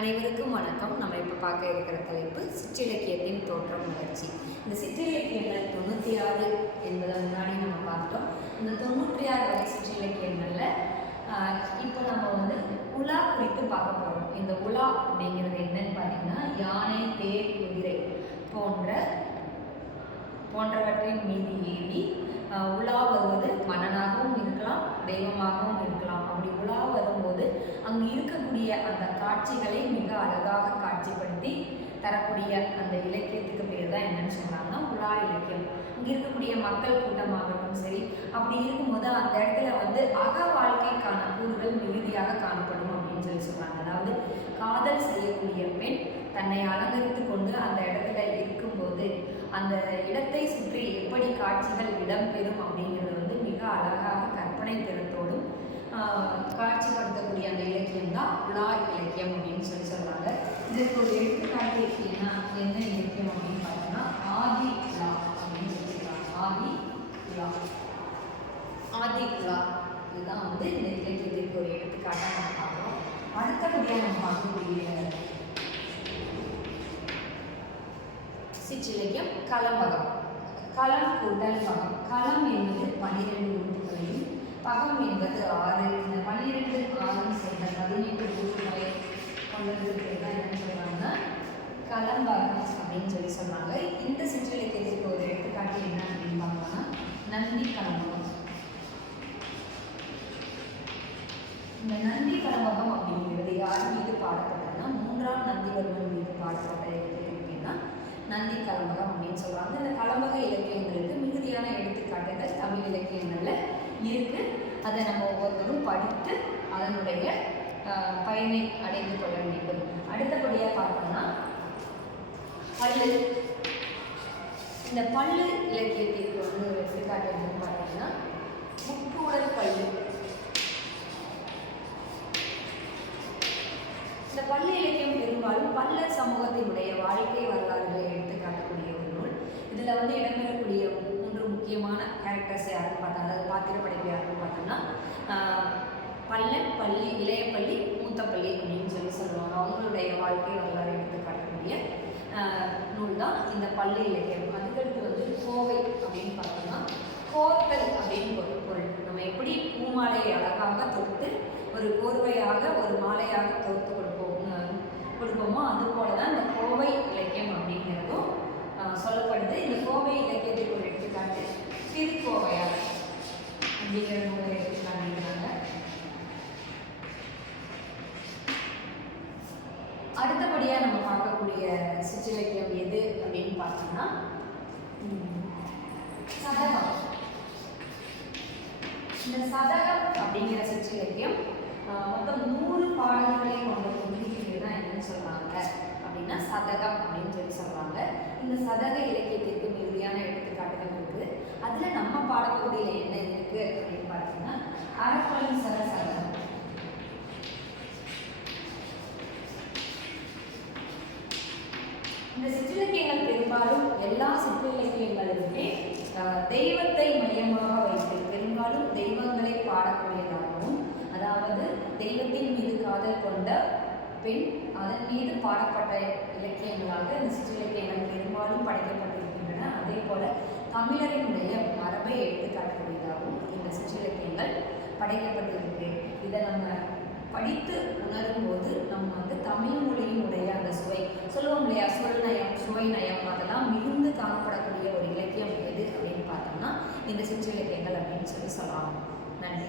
அனைவருக்கும் வணக்கம். நம்ம இப்போ பார்க்க இருக்கிற தலைப்பு சிற்றிலக்கியத்தின் தோற்றம் வளர்ச்சி இந்த சிற்றிலக்கியங்கள் தொண்ணூற்றி ஆறு என்பதை முன்னாடி நம்ம பார்த்தோம். இந்த தொண்ணூற்றி ஆறு வகை சிற்றிலக்கியங்களில் இப்போ நம்ம வந்து உலா குறித்து பார்க்க போகிறோம் இந்த உலா அப்படிங்கிறது என்னன்னு பார்த்தீங்கன்னா யானை தேர் குதிரை போன்ற போன்றவற்றின் மீது ஏறி உலா வருவது மன்னனாகவும் இருக்கலாம் தெய்வமாகவும் இருக்கலாம். அங்கு இருக்கக்கூடிய அந்த காட்சிகளை மிக அழகாக காட்சிப்படுத்தி தரக்கூடிய அந்த இலக்கியத்துக்கு பேர் தான் என்னன்னு சொன்னாங்கன்னா உலா இலக்கியம். இங்கே இருக்கக்கூடிய மக்கள் கூட்டமாகட்டும் சரி அப்படி இருக்கும்போது அந்த இடத்துல வந்து அக வாழ்க்கைக்கான கூறுகள் மிகுதியாக காணப்படும் அப்படின்னு சொல்லி சொல்கிறாங்க அதாவது காதல் செய்யக்கூடிய பெண் தன்னை அலங்கரித்து கொண்டு அந்த இடத்துல இருக்கும்போது அந்த இடத்தை சுற்றி எப்படி காட்சிகள் இடம்பெறும் அப்படிங்கிறது வந்து மிக அழகாக கற்பனை திறத்தோடும் காட்சிப்படுத்தக்கூடிய அந்த இலக்கியம் தான் உலா இலக்கியம் அப்படின்னு சொல்லி சொல்கிறாங்க இதற்கு ஒரு எடுத்துக்காட்டு என்ன என்ன இலக்கியம் அப்படின்னு பார்த்தோம்னா ஆதி உலா அப்படின்னு சொல்லியிருக்காங்க. ஆதி லா. ஆதி உலா இதுதான் வந்து இந்த இலக்கியத்திற்கு ஒரு எடுத்துக்காட்டாக நம்ம பார்க்குறோம். அடுத்தபடியாக நம்ம பார்க்கக்கூடிய சிற்றிலக்கியம் கலம்பகம். களம் கூட்டல் பகம். களம் என்பது பன்னிரெண்டு உறுப்புகளையும் பகம் என்பது ஆறு. இந்த பன்னிரெண்டு ஆறும் சேர்ந்த பதினெட்டு உறுப்புகளை கொண்டதுக்கு தான் என்ன சொல்றாங்கன்னா கலம்பகம் அப்படின்னு சொல்லி சொன்னாங்க. இந்த சிற்றிலக்கியத்துக்கு ஒரு எடுத்துக்காட்டு என்ன அப்படின்னு பார்த்தோம்னா நந்தி கலம்பகம் இந்த நந்தி கலம்பகம் அப்படிங்கிறது யார் மீது பாடப்பட்டதுன்னா மூன்றாம் நந்திவர்மன் மீது பாடப்பட்ட எடுத்துக்கிட்டீங்கன்னா நந்தி கலம்பகம் அப்படின்னு சொல்லுவாங்க இந்த கலம்பக இலக்கியங்களுக்கு மிகுதியான எடுத்துக்காட்டுகள் தமிழ் இலக்கியங்களில் இருக்குது அதை நம்ம ஒவ்வொருத்தரும் படித்து அதனுடைய பயனை அடைந்து கொள்ள வேண்டும். அடுத்தபடியாக பார்த்தோம்னா பல்லு. இந்த பல்லு இலக்கியத்திற்கு வந்து ஒரு எடுத்துக்காட்டு என்னன்னு பார்த்தீங்கன்னா முக்கூடல் பல்லு. இந்த பள்ளி இலக்கியம் பெரும்பாலும் பல்லர் சமூகத்தினுடைய வாழ்க்கை வரலாறுகளை எடுத்து காட்டக்கூடிய ஒரு நூல். இதில் வந்து இடம்பெறக்கூடிய முக்கியமான கேரக்டர்ஸ் யாருன்னு பார்த்தா அதாவது பாத்திர படைப்பு யாருன்னு பார்த்தோம்னா பல்லன் பள்ளி இளைய பள்ளி மூத்த பள்ளி அப்படின்னு சொல்லி சொல்லுவாங்க. அவங்களுடைய வாழ்க்கை வரலாறு எடுத்து காட்டக்கூடிய நூல் தான் இந்த பள்ளி இலக்கியம். அதுக்கடுத்து வந்து கோவை அப்படின்னு பார்த்தோம்னா கோர்த்தல் அப்படின்னு ஒரு பொருள். நம்ம எப்படி பூமாலையை அழகாக தொடுத்து ஒரு கோர்வையாக ஒரு மாலையாக தொகுத்து கொடுப்போம் கொடுப்போமோ அது போல தான் இந்த கோவை இலக்கியம் அப்படிங்கிறதும் சொல்லப்படுது. இந்த கோவை இலக்கியத்துக்கு ஒரு திருக்கோவையார் அப்படிங்கிற நூலை எடுத்து அடுத்தபடியாக நம்ம பார்க்கக்கூடிய சிற்றிலக்கியம் எது அப்படின்னு பார்த்தோம்னா சதகம். இந்த சதகம் அப்படிங்கிற சிற்றிலக்கியம் ஆஹ், மொத்தம் நூறு பாடல்களை கொண்ட தொகுதிக்கு தான் என்னன்னு சொல்கிறாங்க அப்படின்னா சதகம் அப்படின்னு சொல்லி சொல்கிறாங்க இந்த சதக இலக்கியத்திற்கு சரியான எடுத்துக்காட்டுகள் இருக்கு. அதுல நம்ம பாடக்கூடிய என்ன இருக்கு அப்படின்னு பார்த்தீங்கன்னா அறப்பளீசர சரசங்கம். இந்த சிற்றிலக்கியங்கள் பெரும்பாலும் எல்லா சிற்றிலக்கியங்களிலுமே ஆஹ், தெய்வத்தை மையமாக வைத்து பெரும்பாலும் தெய்வங்களை பாடக்கூடியதாகவும் அதாவது தெய்வத்தின் மீது காதல் கொண்ட பெண் அதன் மீது பாடப்பட்ட இலக்கியங்களாக இந்த சிற்றிலக்கியங்கள் பெரும்பாலும் படைக்கப்பட்டிருக்கின்றன அதே போல தமிழரினுடைய மரபை எடுத்துக்காட்டக்கூடியதாகவும் இந்த சிற்றிலக்கியங்கள் படைக்கப்பட்டிருக்கு. இதை நம்ம படித்து உணரும் போது நம்ம வந்து தமிழ் மொழியினுடைய அந்த சுவை சொல்லுவோம் இல்லையா? சொல் நயம் சுவை நயம் அதெல்லாம் மிகுந்து காணப்படக்கூடிய ஒரு இலக்கியம் எது அப்படின்னு பார்த்தோம்னா இந்த சிற்றிலக்கியங்கள் அப்படின்னு சொல்லி சொல்லலாம். நன்றி.